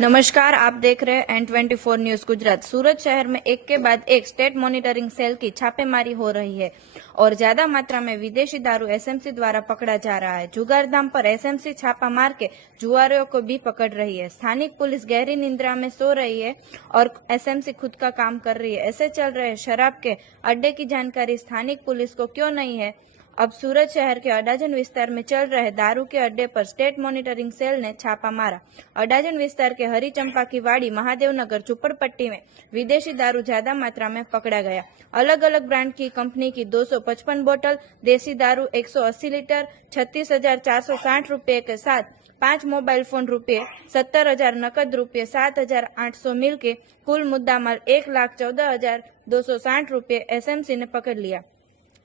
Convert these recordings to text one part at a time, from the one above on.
नमस्कार, आप देख रहे हैं N24 न्यूज गुजरात। सूरत शहर में एक के बाद एक स्टेट मॉनिटरिंग सेल की छापेमारी हो रही है और ज्यादा मात्रा में विदेशी दारू एसएमसी द्वारा पकड़ा जा रहा है। जुगारधाम पर एसएमसी छापा मार के जुआरियों को भी पकड़ रही है। स्थानिक पुलिस गहरी निंद्रा में सो रही है और एसएमसी खुद का काम कर रही है। ऐसे चल रहे शराब के अड्डे की जानकारी स्थानिक पुलिस को क्यों नहीं है? अब सूरत शहर के अडाजन विस्तार में चल रहे दारू के अड्डे पर स्टेट मॉनिटरिंग सेल ने छापा मारा। अडाजन विस्तार के हरिचंपा की वाड़ी महादेवनगर झुपड़पट्टी में विदेशी दारू ज्यादा मात्रा में पकड़ा गया। अलग अलग ब्रांड की कंपनी की 255 बोतल देसी दारू 180 लीटर 36,460 रुपये के साथ 5 मोबाइल फोन रुपये 70,000 नकद रुपये 7,800 मिल के कुल मुद्दामाल 1,14,260 रुपये एसएमसी ने पकड़ लिया।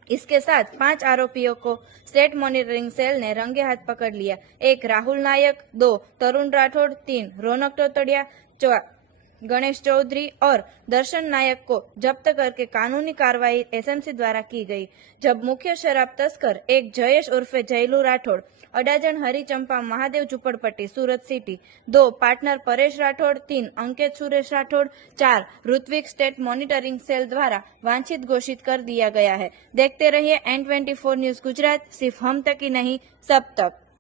इसके साथ 5 आरोपियों को स्टेट मॉनिटरिंग सेल ने रंगे हाथ पकड़ लिया। 1 राहुल नायक, 2 तरुण राठौड़, 3 रौनक टोटड़िया, 4 गणेश चौधरी और दर्शन नायक को जब्त करके कानूनी कार्रवाई एसएमसी द्वारा की गई। जब मुख्य शराब तस्कर 1 जयेश उर्फे जयलू राठौड़, अडाजन हरिचंपा महादेव झुपड़पट्टी Surat city, 2 partner Paresh Rathod, 3 Ankit Suresh Rathod, 4 Ritvik state monitoring cell द्वारा वांछित घोषित कर दिया गया है। देखते रहिए N24 न्यूज गुजरात, सिर्फ हम तक ही नहीं सब तक।